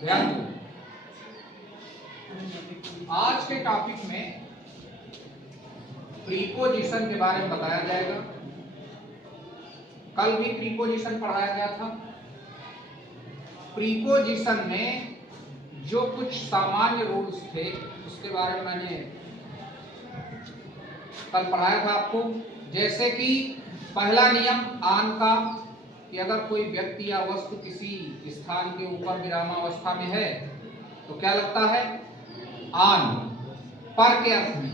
ध्यान दो, आज के टॉपिक में प्रीपोजिशन के बारे में बताया जाएगा। कल भी प्रीपोजिशन पढ़ाया गया था। प्रीपोजिशन में जो कुछ सामान्य रूल्स थे उसके बारे में मैंने कल पढ़ाया था आपको। जैसे कि पहला नियम आन का, कि अगर कोई व्यक्ति या वस्तु किसी स्थान के ऊपर विरामावस्था में है तो क्या लगता है? आन, पर के अर्थ में।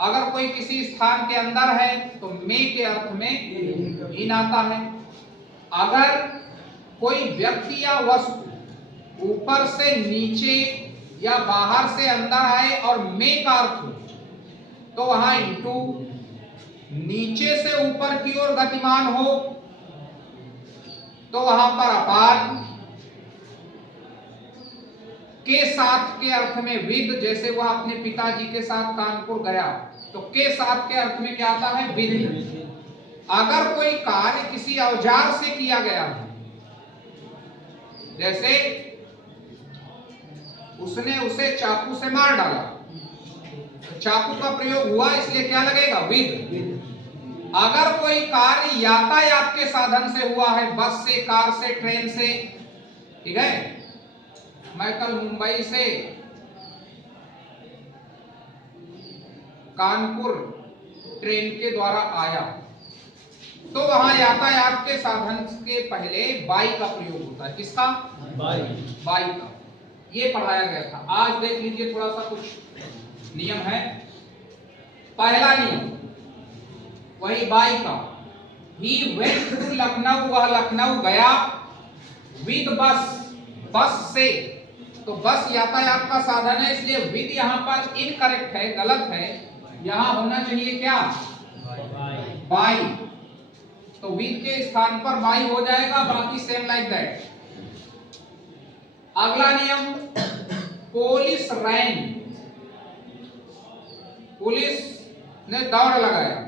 अगर कोई किसी स्थान के अंदर है तो में के अर्थ में इन आता है। अगर कोई व्यक्ति या वस्तु ऊपर से नीचे या बाहर से अंदर आए और में का अर्थ हो तो वहां इंटू, नीचे से ऊपर की ओर गतिमान हो तो वहां पर अपार, के साथ के अर्थ में विद, जैसे वह अपने पिताजी के साथ कानपुर गया तो के साथ के अर्थ में क्या आता है? विद। अगर कोई कार्य किसी औजार से किया गया है, जैसे उसने उसे चाकू से मार डाला, तो चाकू का प्रयोग हुआ इसलिए क्या लगेगा? विद। अगर कोई कार्य यातायात के साधन से हुआ है, बस से, कार से, ट्रेन से, ठीक है। मैं कल मुंबई से कानपुर ट्रेन के द्वारा आया तो वहां यातायात के साधन के पहले बाई का प्रयोग होता है। किसका? बाई का। ये पढ़ाया गया था। आज देख लीजिए, थोड़ा सा कुछ नियम है। पहला नियम वही बाई का, ही वेंट टू लखनऊ, वह लखनऊ गया, विद बस, बस से। तो बस यातायात का साधन है इसलिए विद यहाँ पर इनकरेक्ट है, गलत है। यहाँ होना चाहिए क्या? बाई। तो विद के स्थान पर बाई हो जाएगा, बाकी सेम लाइक दैट। अगला नियम, पुलिस रैन, पुलिस ने दौड़ लगाया,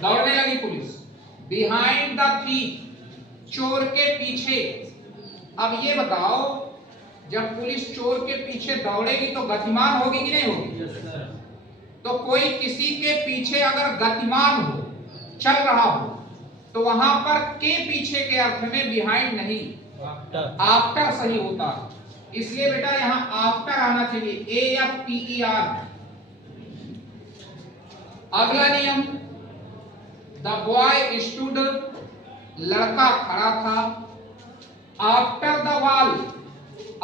दौड़ने लगी पुलिस। बिहाइंड द थीफ, चोर के पीछे। अब ये बताओ, जब पुलिस चोर के पीछे दौड़ेगी तो गतिमान होगी कि नहीं होगी? तो कोई किसी के पीछे अगर गतिमान हो, चल रहा हो, तो वहां पर के पीछे के अर्थ में बिहाइंड नहीं, आफ्टर सही होता है। इसलिए बेटा यहां आफ्टर आना चाहिए, AFTER। अगला नियम, द बॉय स्टूड, लड़का खड़ा था, आफ्टर द वॉल,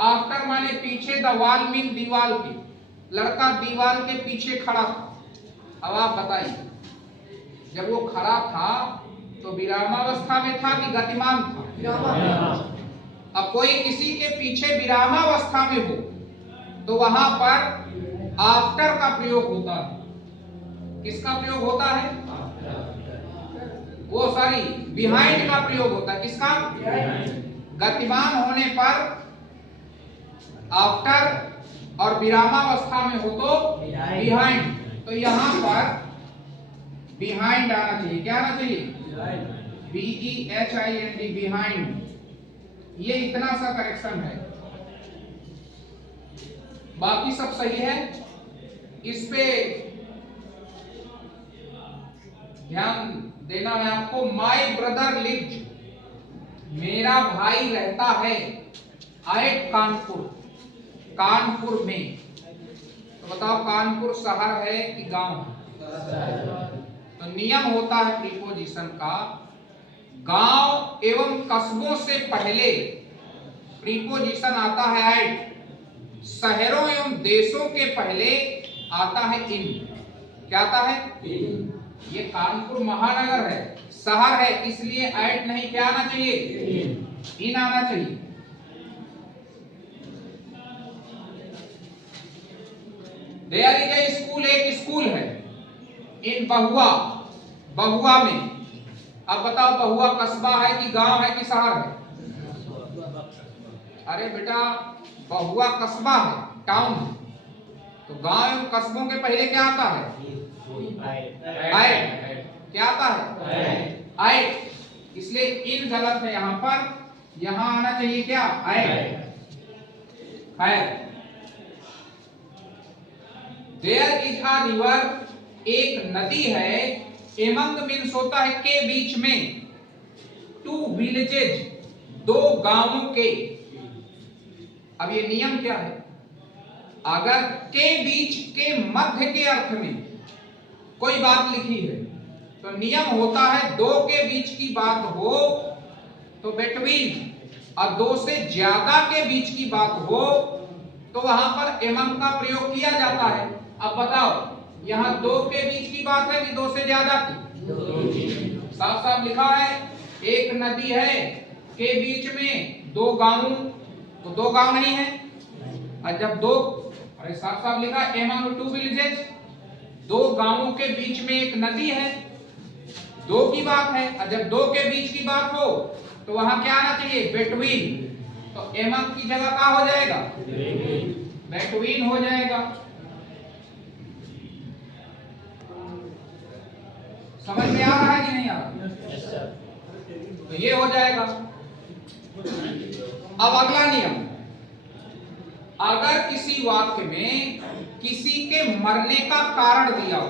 आफ्टर माने पीछे, द वॉल मीन दीवाल की, लड़का दीवाल के पीछे खड़ा था। अब आप बताइए, जब वो खड़ा था तो विरामावस्था में था कि गतिमान था? अब कोई किसी के पीछे विरामावस्था में हो तो वहां पर आफ्टर का प्रयोग होता है। किसका प्रयोग होता है? वो सॉरी, बिहाइंड का प्रयोग होता है। किसका? गतिमान होने पर आफ्टर और विरामावस्था में हो तो बिहाइंड। तो यहां पर बिहाइंड आना चाहिए। क्या आना चाहिए? BEHIND, behind. ये इतना सा करेक्शन है, बाकी सब सही है। इस पे ध्यान देना है आपको। माय ब्रदर लिव्ड, मेरा भाई रहता है, एट कानपुर, कानपुर में। तो बताओ, कानपुर शहर है कि गांव? तो नियम होता है प्रीपोजिशन का, गांव एवं कस्बों से पहले प्रीपोजिशन आता है एट, शहरों एवं देशों के पहले आता है इन। क्या आता है? इन। ये कानपुर महानगर है, शहर है, इसलिए एट नहीं, क्या आना चाहिए? इन आना चाहिए। देयर इज ए स्कूल, एक स्कूल है, इन बहुआ, बहुआ में। अब बताओ, बहुआ कस्बा है कि गांव है कि शहर है? अरे बेटा, बहुआ कस्बा है, टाउन है। तो गांव एवं कस्बों के पहले क्या आता है? आए। क्या आता है? आए। इसलिए इन गलत है, यहां पर, यहां आना चाहिए क्या? आए। है। देयर इज अ रिवर, एक नदी है, एमंग मीन्स होता है के बीच में, टू विलेजेज, दो गांवों के। अब ये नियम क्या है, अगर के बीच के मध्य के अर्थ में कोई बात लिखी है तो नियम होता है दो के बीच की बात हो तो बिटवीन, और दो से ज्यादा के बीच की बात हो तो वहां पर एमंग का प्रयोग किया जाता है। अब बताओ यहाँ दो के बीच की बात है कि दो से ज्यादा की? साफ साफ लिखा है एक नदी है के बीच में दो गांव, तो दो गांव नहीं है। और जब दो, अरे साफ साफ लिखा एमंग टू विलेजेस, दो गांवों के बीच में एक नदी है, दो की बात है। और जब दो के बीच की बात हो तो वहां क्या आना चाहिए, बिटवीन। तो एमंग की जगह क्या हो जाएगा, बिटवीन हो जाएगा। समझ में आ रहा है कि नहीं आ रहा? तो ये हो जाएगा। अब अगला नियम, अगर किसी वाक्य में किसी के मरने का कारण दिया हो,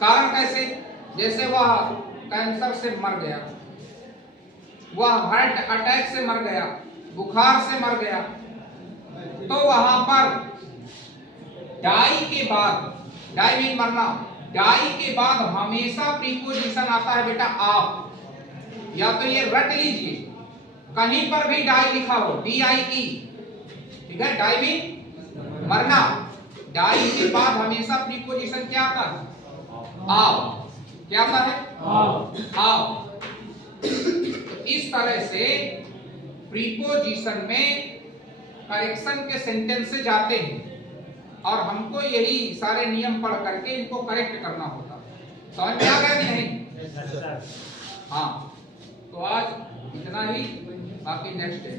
कारण कैसे, जैसे वह कैंसर से मर गया, वह हार्ट अटैक से मर गया, बुखार से मर गया, तो वहां पर डाई के बाद, डाई मीन मरना, डाई के बाद हमेशा प्रीपोजिशन आता है बेटा आप, या तो ये रट लीजिए, कहीं पर भी डाई लिखा हो, DIE, ठीक है, डाई मीन मरना, डाई के बाद हमेशा प्रीपोजिशन क्या आता है, आप। क्या आता है, आप। तो इस तरह से प्रीपोजिशन में करेक्शन के सेंटेंस से जाते हैं और हमको यही सारे नियम पढ़ करके इनको करेक्ट करना होता। समझ में आ गया कि नहीं? हाँ, तो आज इतना ही, बाकी नेक्स्ट है।